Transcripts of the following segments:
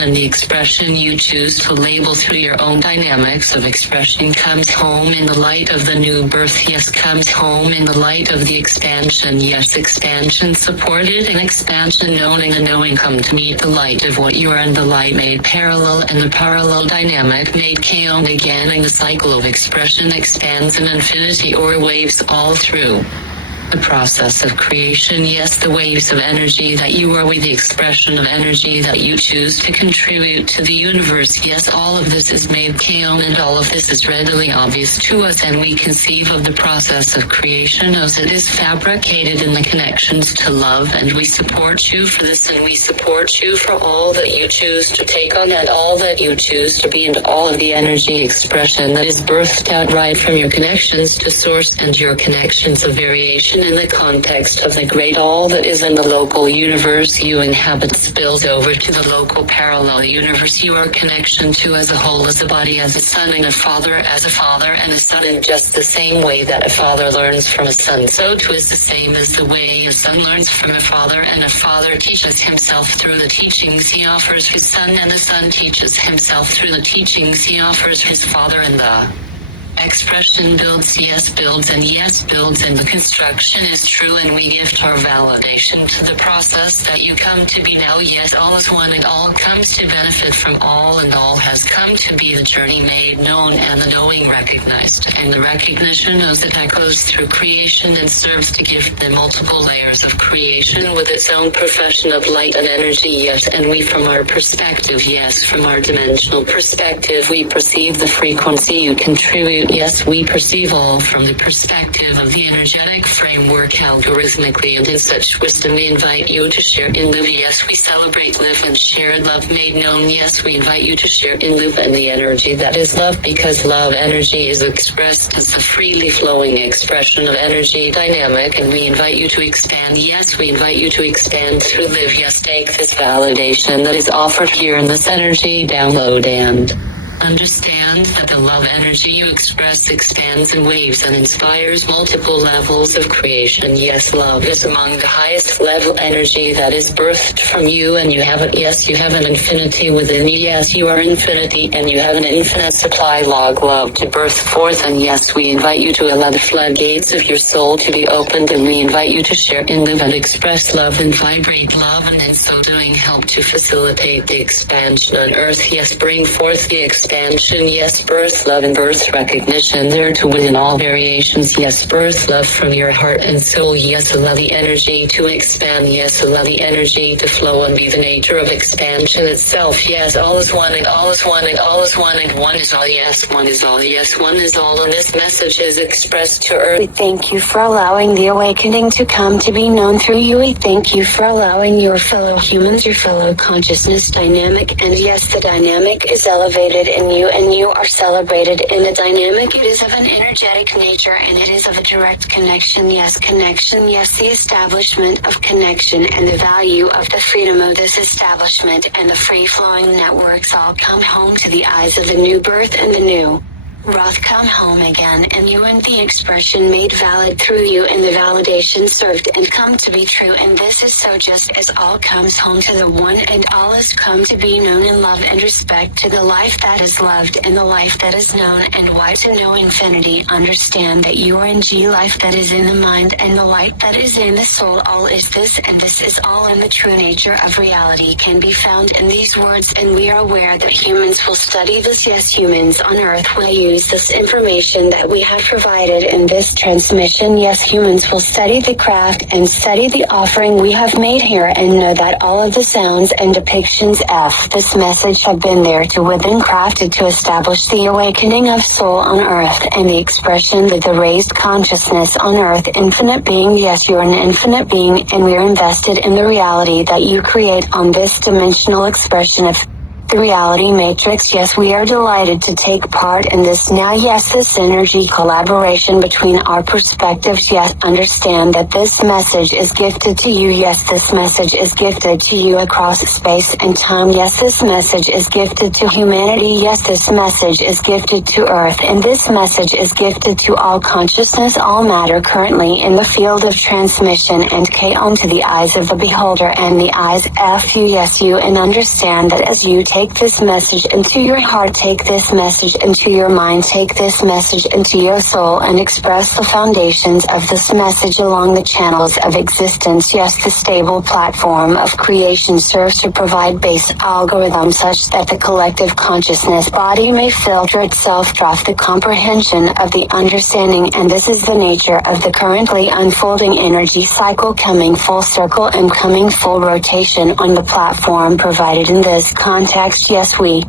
and the expression you choose to label through your own dynamics of expression comes home in the light of the new birth. Yes, comes home in the light of the expansion. Yes, expansion supported and expansion knowing and knowing come to meet the light of what you are, and the light made parallel, and the parallel dynamic made chaos again, and the cycle of expression expands in infinity or waves all through the process of creation. Yes, the waves of energy that you are with, the expression of energy that you choose to contribute to the universe. Yes, all of this is made kaon, and all of this is readily obvious to us, and we conceive of the process of creation as it is fabricated in the connections to love, and we support you for this, and we support you for all that you choose to take on, and all that you choose to be, and all of the energy expression that is birthed out right from your connections to source and your connections of variation in the context of the great all that is in the local universe you inhabit spills over to the local parallel universe you are connection to as a whole, as a body, as a son, and a father, as a father and a son. In just the same way that a father learns from a son, so too is the same as the way a son learns from a father, and a father teaches himself through the teachings he offers his son, and the son teaches himself through the teachings he offers his father, and the expression builds, yes builds, and yes builds, and the construction is true, and we gift our validation to the process that you come to be now. Yes, all is one, and all comes to benefit from all, and all has come to be the journey made known, and the knowing recognized, and the recognition as it echoes through creation and serves to gift the multiple layers of creation with its own profession of light and energy. Yes, and we from our perspective, yes, from our dimensional perspective, we perceive the frequency you contribute. Yes, we perceive all from the perspective of the energetic framework algorithmically, and in such wisdom we invite you to share in live. Yes, we celebrate live and share love made known. Yes, we invite you to share in live and the energy that is love, because love energy is expressed as a freely flowing expression of energy dynamic, and we invite you to expand. Yes, we invite you to expand through live. Yes, take this validation that is offered here in this energy download and understand that the love energy you express expands in waves and inspires multiple levels of creation. Yes, love is among the highest level energy that is birthed from you, and you have it. Yes, you have an infinity within you. Yes, you are infinity, and you have an infinite supply log love to birth forth. And yes, we invite you to allow the floodgates of your soul to be opened, and we invite you to share in live and express love and vibrate love, and in so doing help to facilitate the expansion on earth. Yes, bring forth the expansion. Yes, birth love and birth recognition there to within all variations. Yes, birth love from your heart and soul. Yes, allow the energy to expand. Yes, allow the energy to flow and be the nature of expansion itself. Yes, all is one, and all is one, and all is one, and one is all. Yes, one is all. Yes, one is all, and this message is expressed to earth. We thank you for allowing the awakening to come to be known through you. We thank you for allowing your fellow humans, your fellow consciousness dynamic, and yes, the dynamic is elevated in you, and you are celebrated in the dynamic. It is of an energetic nature, and it is of a direct connection. Yes, connection. Yes, the establishment of connection and the value of the freedom of this establishment and the free-flowing networks all come home to the eyes of the new birth and the new Roth come home again, and you and the expression made valid through you, and the validation served and come to be true. And this is so just as all comes home to the one, and all is come to be known in love and respect to the life that is loved and the life that is known. And why to know infinity, understand that you are in G life that is in the mind, and the light that is in the soul. All is this, and this is all, in the true nature of reality can be found in these words. And we are aware that humans will study this. Yes, humans on earth will use this information that we have provided in this transmission. Yes, humans will study the craft and study the offering we have made here, and know that all of the sounds and depictions of this message have been there to within crafted to establish the awakening of soul on earth and the expression that the raised consciousness on earth, infinite being. Yes, you're an infinite being, and we are invested in the reality that you create on this dimensional expression of the reality matrix. Yes, we are delighted to take part in this now. Yes, this energy collaboration between our perspectives. Yes, understand that this message is gifted to you. Yes, this message is gifted to you across space and time. Yes, this message is gifted to humanity. Yes, this message is gifted to Earth, and this message is gifted to all consciousness, all matter currently in the field of transmission and K-on to the eyes of the beholder and the eyes F you. Yes, you, and understand that as you take this message into your heart, take this message into your mind, take this message into your soul, and express the foundations of this message along the channels of existence. Yes, the stable platform of creation serves to provide base algorithms such that the collective consciousness body may filter itself through the comprehension of the understanding, and this is the nature of the currently unfolding energy cycle, coming full circle and coming full rotation on the platform provided in this context. Yes, we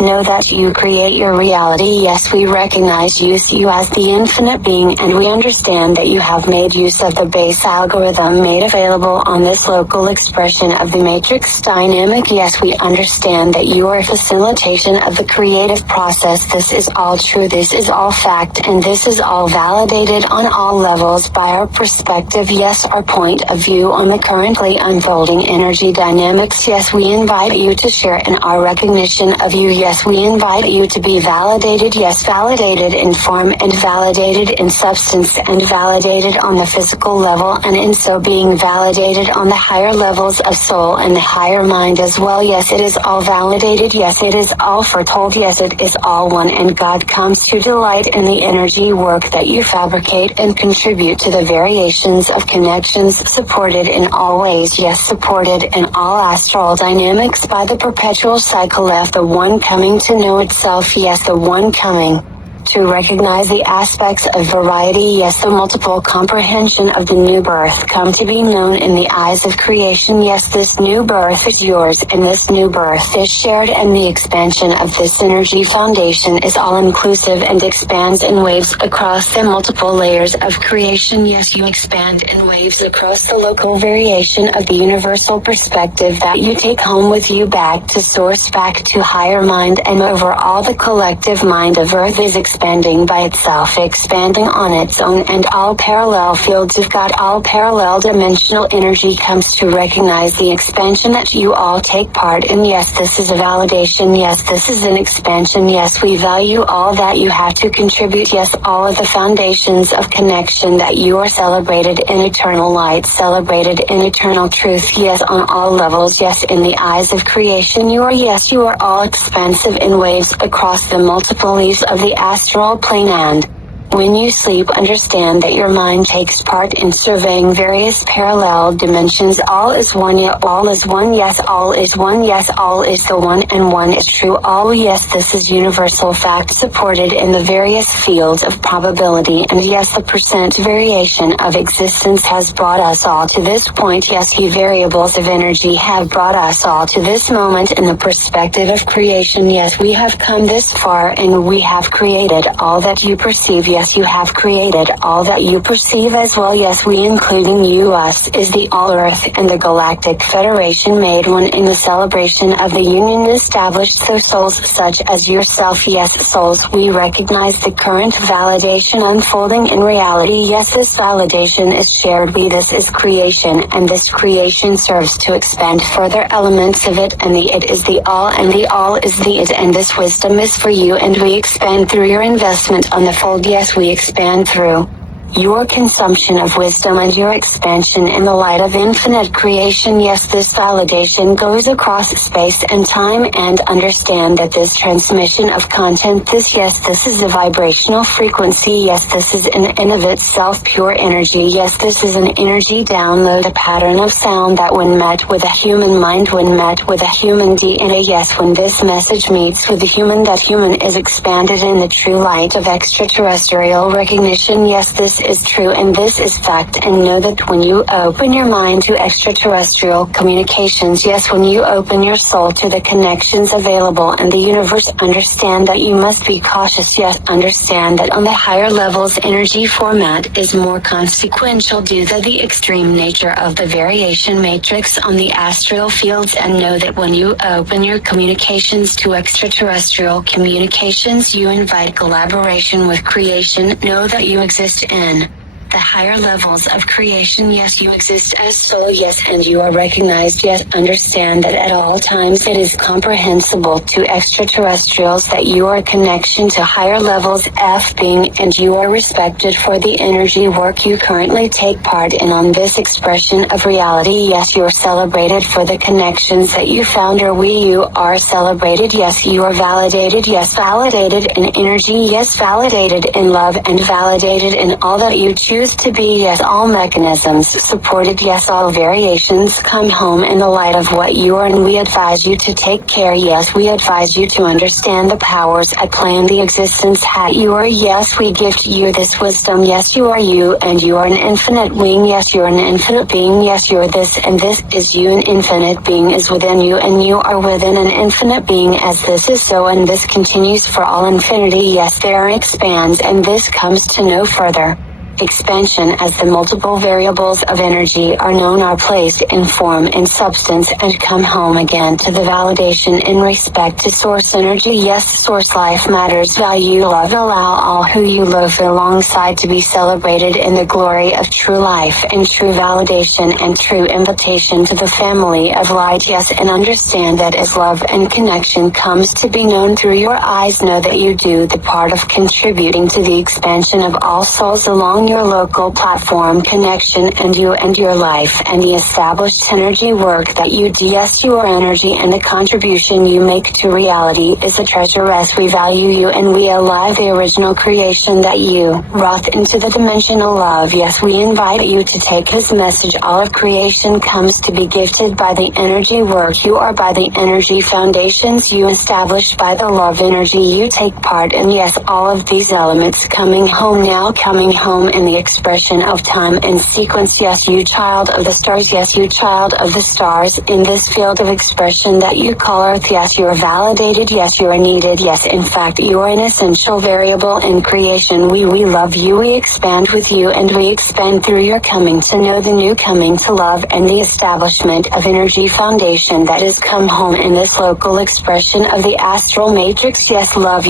know that you create your reality. Yes, we recognize you as the infinite being, and we understand that you have made use of the base algorithm made available on this local expression of the matrix dynamic. Yes, we understand that you are a facilitation of the creative process. This is all true, this is all fact, and this is all validated on all levels by our perspective. Yes, our point of view on the currently unfolding energy dynamics. Yes, we invite you to share in our recognition of you. Yes, we invite you to be validated. Yes, validated in form and validated in substance and validated on the physical level, and in so being validated on the higher levels of soul and the higher mind as well. Yes, it is all validated. Yes, it is all foretold. Yes, it is all one, and God comes to delight in the energy work that you fabricate and contribute to the variations of connections, supported in all ways. Yes, supported in all astral dynamics by the perpetual cycle of the one coming to know itself. Yes, the one coming to recognize the aspects of variety. Yes, the multiple comprehension of the new birth come to be known in the eyes of creation. Yes, this new birth is yours, and this new birth is shared, and the expansion of this energy foundation is all-inclusive and expands in waves across the multiple layers of creation. Yes, you expand in waves across the local variation of the universal perspective that you take home with you, back to source, back to higher mind, and overall the collective mind of Earth is expanding by itself, expanding on its own, and all parallel fields of God, all parallel dimensional energy comes to recognize the expansion that you all take part in. Yes, this is a validation. Yes, this is an expansion. Yes, we value all that you have to contribute. Yes, all of the foundations of connection that you are celebrated in eternal light, celebrated in eternal truth. Yes, on all levels. Yes, in the eyes of creation you are. Yes, you are all expansive in waves across the multiple leaves of the astral plane, and when you sleep, understand that your mind takes part in surveying various parallel dimensions. All is one, yet all is one. Yes, all is one. Yes, all is the one, and one is true. All, yes, this is universal fact, supported in the various fields of probability. And yes, the percent variation of existence has brought us all to this point. Yes, the variables of energy have brought us all to this moment in the perspective of creation. Yes, we have come this far, and we have created all that you perceive. Yes, you have created all that you perceive as well. Yes, we, including you, us, is the All-Earth and the Galactic Federation made one in the celebration of the union established through souls such as yourself. Yes, souls, we recognize the current validation unfolding in reality. Yes, this validation is shared. This is creation, and this creation serves to expand further elements of it, and the it is the all, and the all is the it, and this wisdom is for you, and we expand through your investment on the fold. Yes, we expand through your consumption of wisdom and your expansion in the light of infinite creation. Yes, this validation goes across space and time, and understand that this transmission of content, this is a vibrational frequency. Yes, this is in of itself pure energy. Yes, this is an energy download, a pattern of sound that when met with a human mind, when met with a human DNA, yes, when this message meets with the human, that human is expanded in the true light of extraterrestrial recognition. Yes, this is true and this is fact, and know that when you open your mind to extraterrestrial communications, yes, when you open your soul to the connections available in the universe, understand that you must be cautious, yes, understand that on the higher levels energy format is more consequential due to the extreme nature of the variation matrix on the astral fields, and know that when you open your communications to extraterrestrial communications, you invite collaboration with creation. Know that you exist in the higher levels of creation, yes, you exist as soul, yes, and you are recognized, yes, understand that at all times it is comprehensible to extraterrestrials that you are a connection to higher levels F being, and you are respected for the energy work you currently take part in on this expression of reality, yes, you are celebrated for the connections that you found, or you are celebrated, yes, you are validated, yes, validated in energy, yes, validated in love, and validated in all that you choose to be, yes, all mechanisms supported, yes, all variations come home in the light of what you are, and we advise you to take care, yes, we advise you to understand the powers at play in the existence that you are, yes, we gift you this wisdom, yes, you are you, and you are an infinite being, yes, you are an infinite being, yes, you are this, and this is you, an infinite being is within you, and you are within an infinite being, as this is so, and this continues for all infinity, yes, there expands, and this comes to no further expansion as the multiple variables of energy are known, are placed in form and substance, and come home again to the validation in respect to source energy, yes, source life matters, value, love, allow all who you love alongside to be celebrated in the glory of true life and true validation and true invitation to the family of light, yes, and understand that as love and connection comes to be known through your eyes, know that you do the part of contributing to the expansion of all souls along your local platform connection, and you and your life and the established energy work that you do, yes, your energy and the contribution you make to reality is a treasure, yes, we value you, and we alive the original creation that you wrought into the dimensional love, yes, we invite you to take his message. All of creation comes to be gifted by the energy work you are, by the energy foundations you established, by the love energy you take part in, yes, all of these elements coming home now, coming home in the expression of time and sequence, yes, you child of the stars, yes, you child of the stars, in this field of expression that you call earth, yes, you are validated, yes, you are needed, yes, in fact, you are an essential variable in creation, we love you, we expand with you, and we expand through your coming to know the new, coming to love, and the establishment of energy foundation that has come home in this local expression of the astral matrix, yes, love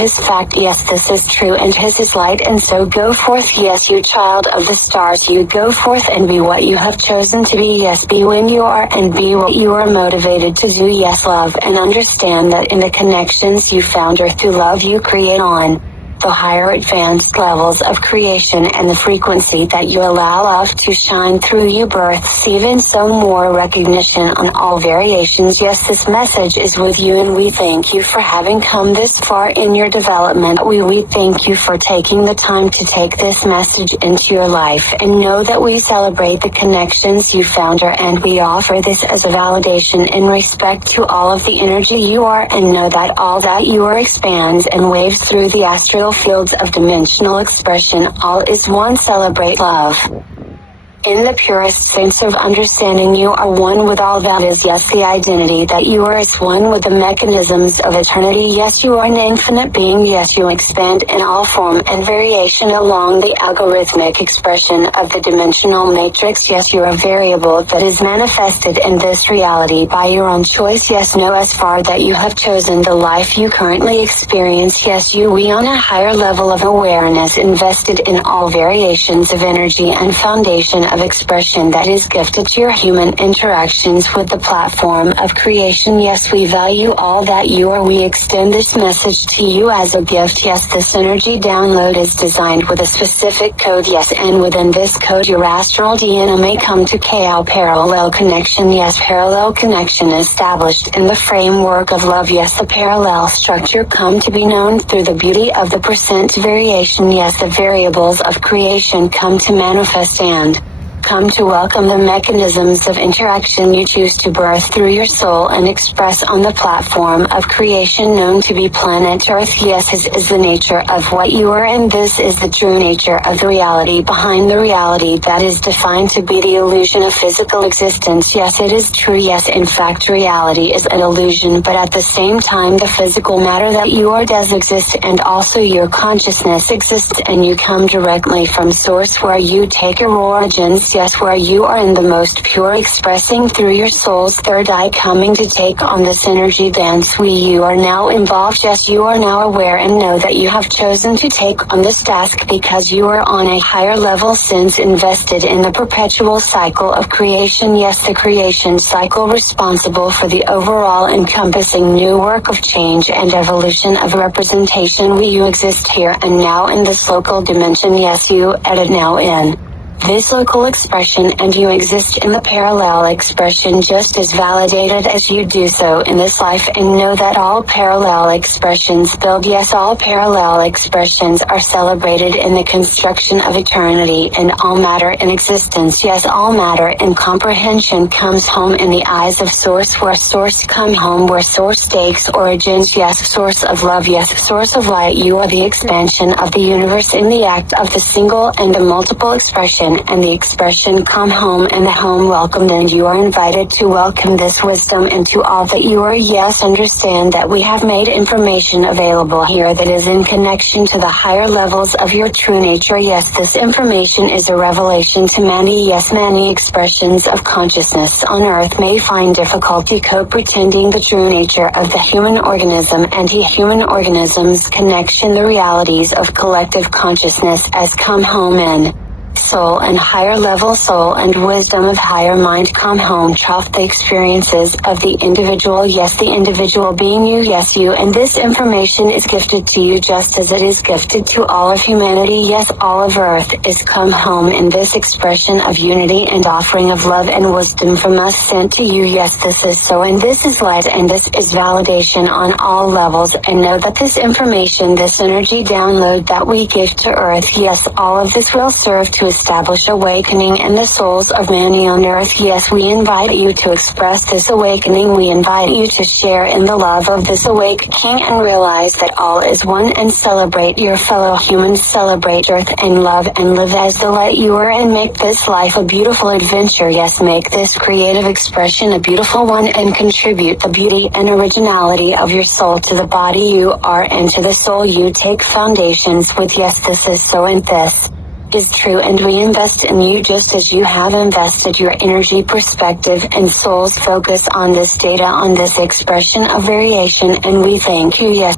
is fact, yes, this is true, and his is light, and so go forth, yes, you child of the stars, you go forth and be what you have chosen to be, yes, be when you are and be what you are motivated to do, yes, love, and understand that in the connections you found or through love you create on the higher advanced levels of creation and the frequency that you allow love to shine through you births even so more recognition on all variations. Yes, this message is with you, and we thank you for having come this far in your development. We thank you for taking the time to take this message into your life, and know that we celebrate the connections you found her, and we offer this as a validation in respect to all of the energy you are, and know that all that you are expands and waves through the astral fields of dimensional expression. All is one. Celebrate love. In the purest sense of understanding, you are one with all that is, yes, the identity that you are is one with the mechanisms of eternity, yes, you are an infinite being, yes, you expand in all form and variation along the algorithmic expression of the dimensional matrix, yes, you are a variable that is manifested in this reality by your own choice, yes, know as far that you have chosen the life you currently experience, yes, we on a higher level of awareness invested in all variations of energy and foundation of expression that is gifted to your human interactions with the platform of creation. Yes, we value all that you are. We extend this message to you as a gift. Yes, this energy download is designed with a specific code. Yes, and within this code your astral DNA may come to KO parallel connection. Yes, parallel connection established in the framework of love. Yes, the parallel structure come to be known through the beauty of the percent variation. Yes, the variables of creation come to manifest, and come to welcome the mechanisms of interaction you choose to birth through your soul and express on the platform of creation known to be planet Earth. Yes, this is the nature of what you are, and this is the true nature of the reality behind the reality that is defined to be the illusion of physical existence. Yes, it is true. Yes, in fact, reality is an illusion, but at the same time, the physical matter that you are does exist, and also your consciousness exists, and you come directly from source where you take your origins. Yes, where you are in the most pure, expressing through your soul's third eye, coming to take on this energy dance. You are now involved. Yes, you are now aware and know that you have chosen to take on this task because you are on a higher level since invested in the perpetual cycle of creation. Yes, the creation cycle responsible for the overall encompassing new work of change and evolution of representation. You exist here and now in this local dimension. Yes, you edit now in this local expression, and you exist in the parallel expression just as validated as you do so in this life, and know that all parallel expressions build. Yes, all parallel expressions are celebrated in the construction of eternity, and all matter in existence. Yes, all matter in comprehension comes home in the eyes of source, where source come home, where source takes origins. Yes, source of love. Yes, source of light. You are the expansion of the universe in the act of the single and the multiple expression, and the expression come home and the home welcomed, and you are invited to welcome this wisdom into all that you are. Yes, understand that we have made information available here that is in connection to the higher levels of your true nature. Yes, this information is a revelation to many. Yes, many expressions of consciousness on earth may find difficulty co-pretending the true nature of the human organism and human organism's connection, the realities of collective consciousness as come home in soul and higher level soul and wisdom of higher mind come home. Trough the experiences of the individual. Yes, the individual being you. Yes, you, and this information is gifted to you just as it is gifted to all of humanity. Yes, all of earth is come home in this expression of unity and offering of love and wisdom from us sent to you. Yes, this is so, and this is light, and this is validation on all levels, and know that this information, this energy download that we give to earth, yes, all of this will serve to establish awakening in the souls of many on earth. Yes, we invite you to express this awakening. We invite you to share in the love of this awakening and realize that all is one, and celebrate your fellow humans. Celebrate earth and love and live as the light you are, and make this life a beautiful adventure. Yes, make this creative expression a beautiful one, and contribute the beauty and originality of your soul to the body you are and to the soul you take foundations with. Yes, this is so, and this is true, and we invest in you just as you have invested your energy, perspective, and soul's focus on this data, on this expression of variation, and we thank you. Yes.